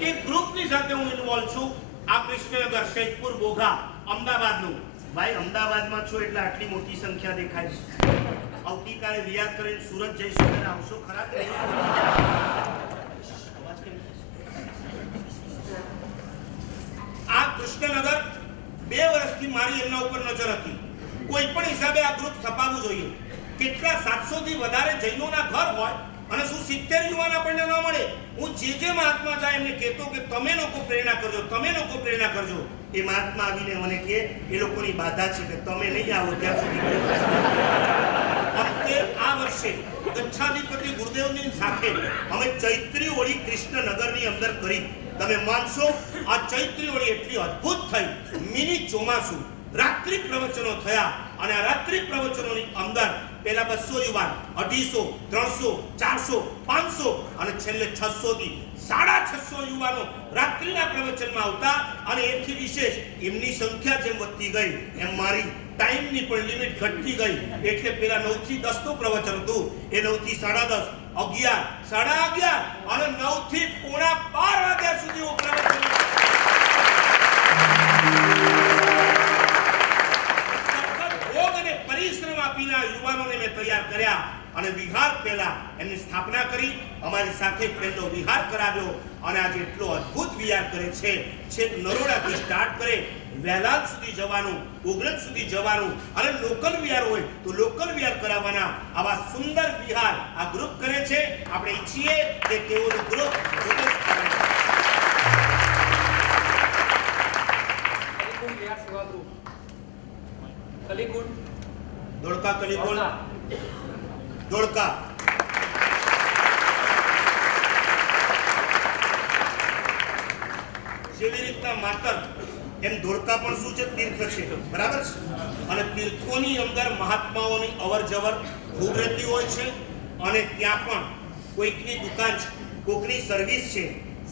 એક ગ્રુપની સાથે હું ઇન્વોલ્વ છું. આ કૃષ્ણનગર, શેખપુર, બોઘા, અમદાવાદનું. ભાઈ અમદાવાદમાં છો એટલે આટલી મોટી સંખ્યા દેખાય છે. આવતીકાલે રિયાઝ કરીને સુરત જઈશું ત્યારે આવશો ખરા? આ કૃષ્ણનગર 2 વર્ષથી મારી એમના ઉપર નજર હતી. કોઈ પણ હિસાબે આ ગ્રુપ છપાવવું જોઈએ. કેટલા 700 થી વધારે જૈનોના ઘર હોય અને શું 70 યુવાન આપણને ન મળે? હું જે મહાત્મા જાય એમને કહેતો કે તમે લોકો પ્રેરણા કરજો, તમે લોકો પ્રેરણા કરજો. એ મહાત્મા આવીને મને કહે એ લોકોની બાધા છે કે તમે નહીં આવો ત્યાં સુધી. અંતે આ વર્ષે ગચ્છાધિપતિ ગુરુદેવની સાથે અમે ચૈત્રી હોળી કૃષ્ણનગરની અંદર કરી. તમે માનશો આ ચૈત્રી હોળી એટલી અદ્ભુત થઈ. મિની ચોમાસું રાત્રિ પ્રવચનો થયા અને આ રાત્રિ પ્રવચનોની અંદર પેલા 200 યુવાન, 250, 300, 400, 500 અને છેલ્લે 600 થી 650 યુવાનો રાત્રિના પ્રવચનમાં આવતા. અને એથી વિશેષ એમની સંખ્યા જેમ વધતી ગઈ એમ મારી ટાઈમની પણ લિમિટ ઘટતી ગઈ. એટલે પેલા 9 થી 10 નું પ્રવચન હતું, એ 9 થી 10:30, 11, 11:30 અને 9 થી 11:45 વાગ્યા સુધી હું પ્રવચન પરિશ્રમ આપીને યુવાનોને મેં તૈયાર કર્યા અને વિહાર પહેલા એમની સ્થાપના કરી. અમારી સાથે પહેલો વિહાર કરાવ્યો અને આજે એટલો અદ્ભુત વિહાર કરે છે. છેક નરોડાથી સ્ટાર્ટ કરે, વેલાલ સુધી જવાનું, ઓગણજ સુધી જવાનું અને લોકલ વિહાર હોય તો લોકલ વિહાર કરાવવાના. આવા સુંદર વિહાર આ ગ્રુપ કરે છે. આપણે ઈચ્છીએ કે તેઓનું ગ્રુપ ધોળકા, કલીકોટ, ધોળકા. જેવી રીતના માતર એમ ધોળકા પણ શું છે? તીર્થ છે, બરાબર છે. અને તીર્થોની અંદર મહાત્માઓની અવર જવર ખૂબ રહેતી હોય છે. અને ત્યાં પણ કોઈકની દુકાન છે, કોઈકની સર્વિસ છે.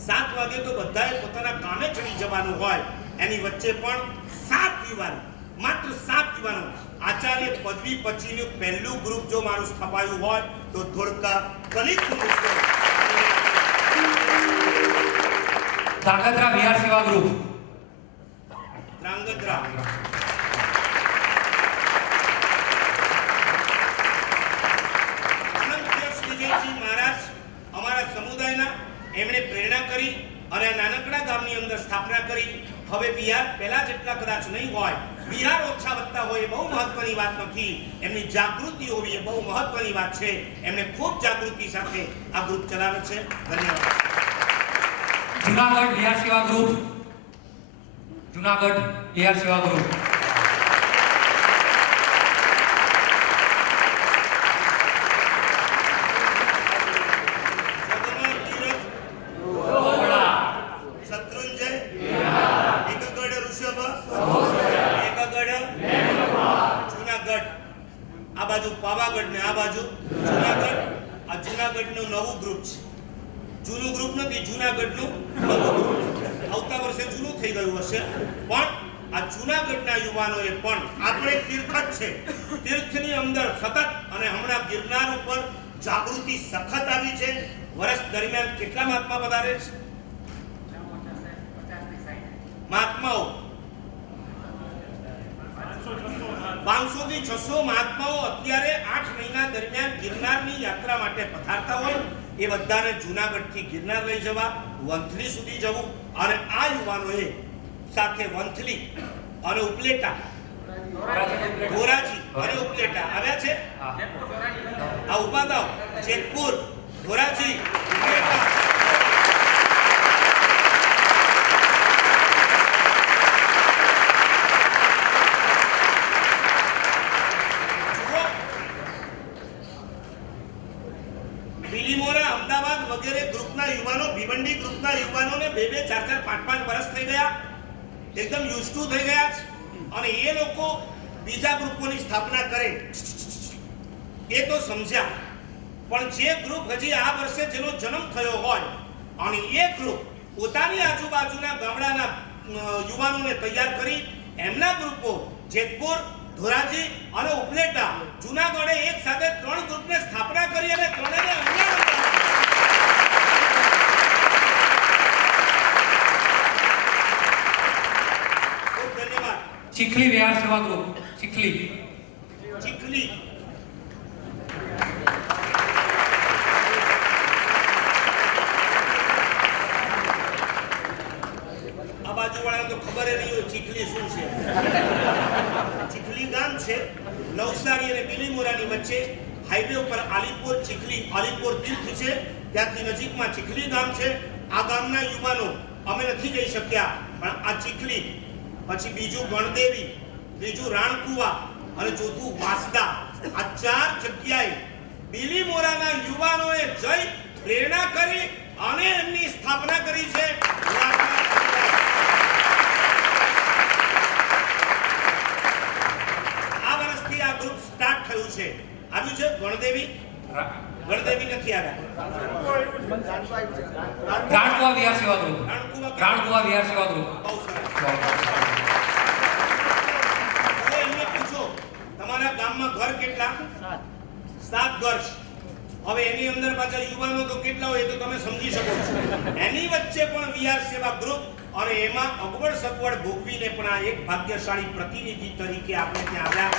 7 વાગે તો બધાએ પોતાના કામે ચડી જવાનું હોય. એની વચ્ચે પણ 7 યુવાનો, માત્ર 7 યુવાનો. આચાર્ય પદવી પછીનું પહેલું ગ્રુપ જો મારું સ્થપાયું હોય તો ધોળકા કલીકોટ ધ્રાંગધ્રા વિહાર સેવા ગ્રુપ, ધ્રાંગધ્રા. આનંદજી મહારાજ અમારા સમુદાયના, એમણે પ્રેરણા કરી અને નાનકડા ગામની અંદર સ્થાપના કરી. હવે વિહાર પહેલા જેટલા કદાચ નહીં હોય, વિહાર ઓછા વધતા હોય એ બહુ મહત્વની વાત નથી. એમની જાગૃતિ હોવી એ બહુ મહત્વની વાત છે. એમને ખૂબ જાગૃતિ સાથે આ ગ્રુપ ચલાવે છે. ધન્યવાદ. જુનાગઢ વિહાર સેવા ગ્રુપ, જુનાગઢ વિહાર સેવા ગ્રુપ. પાવાગઢ ને આ બાજુ જુનાગઢ. આ જુનાગઢનું નવું ગ્રુપ છે. જૂનું ગ્રુપ નથી, જુનાગઢનું નવું ગ્રુપ. આવતા વર્ષે જૂનું થઈ ગયું હશે. પણ આ જુનાગઢના યુવાનોએ પણ આપણે તીર્થ જ છે, તીર્થની અંદર સતત અને હમણાં ગિરનાર ઉપર જાગૃતિ સખત આવી છે. વર્ષ દરમિયાન કેટલા મહાત્મા પધારે છે? મહાત્માઓ 500 થી 600 મહાત્માઓ અત્યારે 8 મહિના દરમિયાન ગિરનારની યાત્રા માટે પધારતા હોય. એ બધાને જુનાગઢથી ગિરનાર લઈ જવા, વંથલી સુધી જવું. અને આ યુવાનોએ સાથે વંથલી અને ઉપલેટા, ધોરાજી અને ઉપલેટા આવ્યા છે. આ ઉભા થાવ. જેતપુર, ધોરાજી, ઉપલેટા. અમદાવાદ વગેરે ગ્રુપના યુવાનો, ભિવંડી ગ્રુપના યુવાનોને 2-2, 4-4, 5-5 વર્ષ થઈ ગયા, એકદમ યુઝ ટુ થઈ ગયા છે. અને એ લોકો બીજા ગ્રુપોની સ્થાપના કરે એ તો સમજ્યા. પણ જે ગ્રુપ હજી આ વર્ષે જેનો જન્મ થયો હોય અને એ ગ્રુપ પોતાની આજુબાજુના ગામડાના યુવાનોને તૈયાર કરી એમના ગ્રુપો જેતપુર, ધોરાજી અને ઉપલેટા, જુનાગઢે એક સાથે 3 ગ્રુપને સ્થાપના કરી અને ત્રણેયને ચીખલી વિહાર સેવા ગ્રુપ ચીખલી ચીખલી આ બાજુવાળાને તો ખબર જ નહીં હોય ચીખલી શું છે. ચીખલી ગામ છે નવસારી અને બિલીમોરાની વચ્ચે હાઈવે ઉપર આલીપુર ચીખલી આલીપુર તીર્થ છે ત્યાંથી નજીકમાં ચીખલી ગામ છે. આ ગામના યુવાનો અમે નથી જઈ શક્યા પણ આ ચીખલી પછી બીજું ગણદેવી ત્રીજું રાણકુવા અને ચોથું વાસદા આ 4 જગ્યાએ બિલીમોરાના યુવાનોએ જઈ પ્રેરણા કરી અને એમની સ્થાપના કરી છે. આ વર્ષથી આ ગ્રુપ સ્ટાર્ટ થયું છે. આવ્યું છે ગણદેવી નથી આવ્યા. રાણકુવા વિહાર સેવા ગ્રુપ રાણકુવા વિહાર સેવા ગ્રુપ બહુ સરસ. હવે એમને પૂછો તમારા ગામમાં ઘર કેટલા? 7 ઘર. હવે એની અંદર પાછા યુવાનો તો કેટલા હોય એ તો તમે સમજી શકો છો. એની વચ્ચે પણ વિહાર સેવા ગ્રુપ અને એમાં અગવડ સગવડ ભોગવીને પણ આ એક ભાગ્યશાળી પ્રતિનિધિ તરીકે આપણે ત્યાં આવ્યા.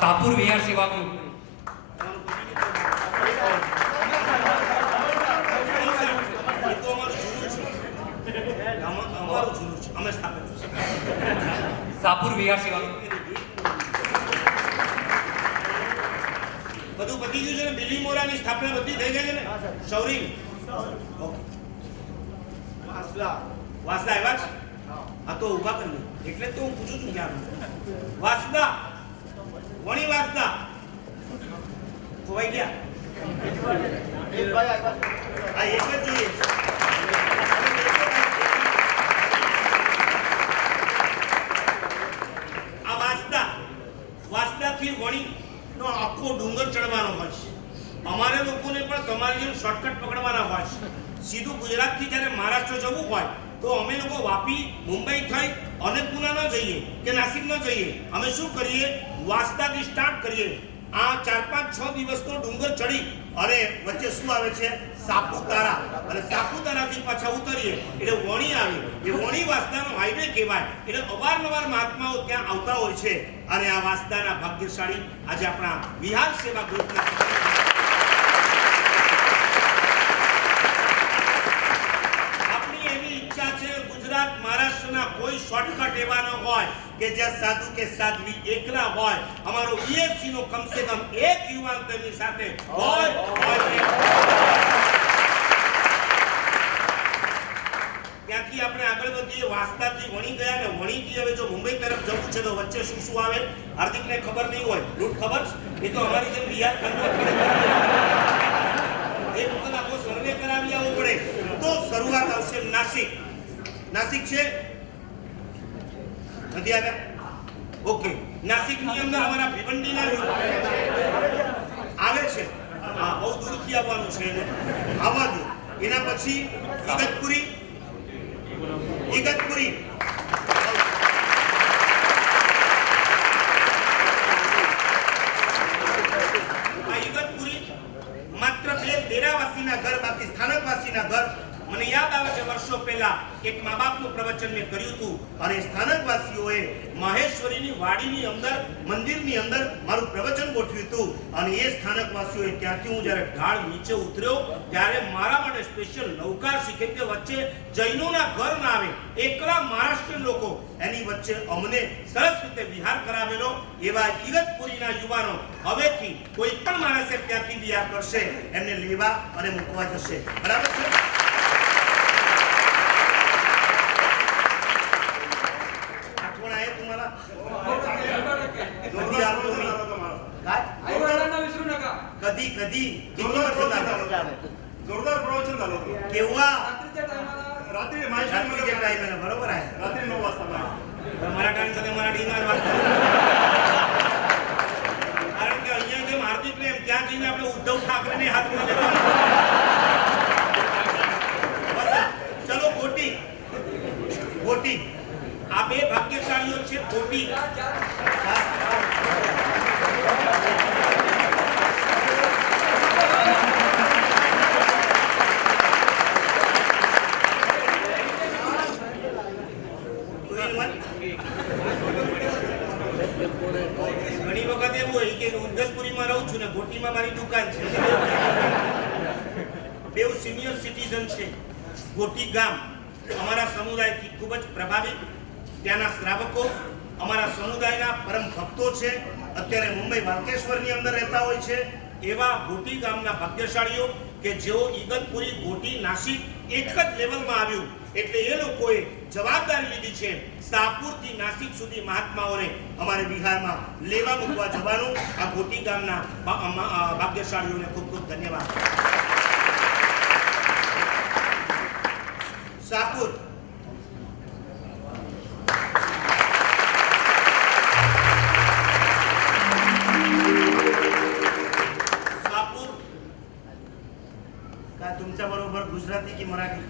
સાપુર વિહાર સેવા ગ્રુપ અમે સ્થાપિત સાપુર વિહાર સેવા ગ્રુપ બધું પતી ગયું છે ને. બિલીમોરાની સ્થાપના બધી થઈ ગઈ છે ને. શૌરી વાસદા આવ્યા છે. આ તો ઊભા કરી એટલે તો હું પૂછું છું ક્યાં વાસદા વણી વાસદા ખોવાઈ ગયા. આ એક જ જોઈએ. આ વાસદાથી વણી નો આખો ડુંગર ચડવાનો હોય છે. અમારે લોકોને પણ તમારી જેમ શોર્ટકટ પકડવાના હોય છે. સીધું ગુજરાતથી જ્યારે મહારાષ્ટ્ર જવું હોય તો અમે લોકો વાપી મુંબઈ થઈ અન્નપૂર્ણા ન જઈએ કે નાસિક ન જઈએ. અમે શું કરીએ વાસદાથી સ્ટાર્ટ કરીએ. આ 4-5-6 દિવસનો ડુંગર ચડી અને વચ્ચે શું આવે છે સાપુતારા અને સાપુતારાથી પાછા ઉતરીએ એટલે વણી આવે. એ વણી વાસદાનો હાઈવે કહેવાય. એટલે અવારનવાર મહાત્માઓ ત્યાં આવતા હોય છે અને આ વાસદાના ભાગ્યશાળી આજે આપણા વિહાર સેવા ગ્રુપના આપણી એવી ઈચ્છા છે ગુજરાત મહારાષ્ટ્રના કોઈ શોર્ટકટ એવા ન હોય કે જ્યાં સાધુ કે સાધ્વી એકલા હોય. અમારો બીએસસી નો કમસે કમ એક યુવાન તેમની સાથે હોય. ત્યાંથી આપણે આગળ વધીએ. વાસદાથી વણી ગયા ને વણીથી હવે જો મુંબઈ તરફ જવું છે તો વચ્ચે શું શું આવે હાર્દિકને ખબર નહીં હોય. રૂટ ખબર એ તો અમારી જેમ બિહાર એક વખત આખો સર્વે કરાવી આવવો પડે તો શરૂઆત આવશે નાસિક. નાસિક છે નથી આવ્યા? ઓકે. નાસિકની અંદર અમારા ભિવંડીના આવે છે. હા બહુ દૂરથી આવવાનું છે એને આવવા દો. એના પછી ઇગતપુરી માત્ર 2 ડેરાવાસીના ઘર બાકી સ્થાનકવાસીના ઘર. મને યાદ આવે છે વર્ષો પહેલા એક મા બાપનું પ્રવચન મેં કર્યું હતું અને સ્થાનકવાસીઓએ મહેશ્વરીની વાડીની અંદર મંદિરની અંદર મારું પ્રવચન ગોઠવ્યું હતું અને એ સ્થાનકવાસીઓએ ત્યાંથી હું જ્યારે ઢાળ નીચે ઉતર્યો ત્યારે મારા માટે સ્પેશિયલ નૌકાર શીખે કે વચ્ચે જૈનોના ઘર ના આવે એકલા મહારાષ્ટ્રીયન લોકો એની વચ્ચે અમને સરસ રીતે વિહાર કરાવેલો. એવા ઇગતપુરીના યુવાનો હવેથી કોઈ પણ માણસે ત્યાંથી વિહાર કરશે એમને લેવા અને મૂકવા જશે. બરાબર છે? कधी जोरदार प्रवचन झालं केव्हा? रात्री रात्रीच्या टाइमला. बरोबर आहे. रात्री 9 वाजता मराठ्यांचं ते मराठी नाही वाटतं. कारण की અહીંયા જે હાર્દિક પ્રેમ ત્યાં જઈને આપણે ઉદ્ધવ ઠાકરેને હાથમાં લેવા. બસ ચલો ગોટી આ બે ભાગ્યશાળીઓ છે. ગોટી છે બેઉ સિનિયર સિટીઝન છે ગોટી ગામ અમારા સમુદાયથી ખૂબ જ પ્રભાવિત ત્યાંના શ્રાવકો અમારા સમુદાયના પરમ ભક્તો છે અત્યારે મુંબઈ વાલકેશ્વરની અંદર રહેતા હોય છે એવા ગોટી ગામના ભાગ્યશાળીઓ કે જેઓ ઈગલપુરી ગોટી નાસિક એક જ લેવલમાં આવ્યું એટલે એ લોકોએ જવાબદારી લીધી છે શાહપુરથી નાસિક સુધી મહાત્માઓને અમારે બિહારમાં લેવા મૂકવા જવાનું આ ગોટી ગામના ભાગ્યશાળીઓને ખૂબ ખૂબ ધન્યવાદ શાહપુર का तुमच्या बरोबर गुजराती की मराठी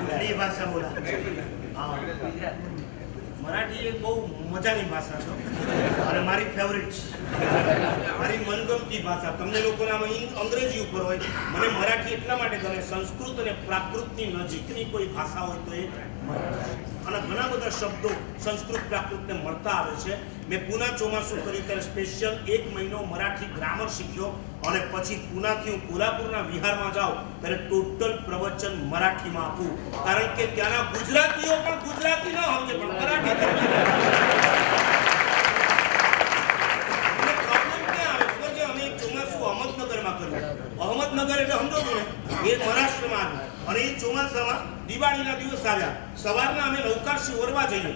कुठलीही भाषा बोला હા. મરાઠી એક બહુ મજાની ભાષા છે અને મારી ફેવરિટ મારી મનગમતી ભાષા તમને લોકોને આમાં અંગ્રેજી ઉપર હોય મને મરાઠી એટલા માટે ગમે સંસ્કૃત અને પ્રાકૃતની નજીકની કોઈ ભાષા હોય તો એ અને ઘણા બધા શબ્દો સંસ્કૃત પ્રાકૃતને મળતા આવે છે મેં પૂના ચોમાસું કર્યું ત્યારે સ્પેશિયલ 1 મહિનો મરાઠી ગ્રામર શીખ્યો અને પછી પૂનાથી હું કોલ્હાપુરના વિહારમાં જાઉં ત્યારે ટોટલ પ્રવચન મરાઠીમાં આપું કારણ કે ત્યાંના ગુજરાતીઓ પણ ગુજરાતી ન સમજે પણ મરાઠી સમજે અહમદનગરમાં કર્યું અહમદનગર એટલે સમજો છો ને એ મહારાષ્ટ્રમાં આવ્યું અને એ ચોમાસામાં દિવાળીના દિવસ આવ્યા સવારના અમે નૌકાશી ઓરવા જઈએ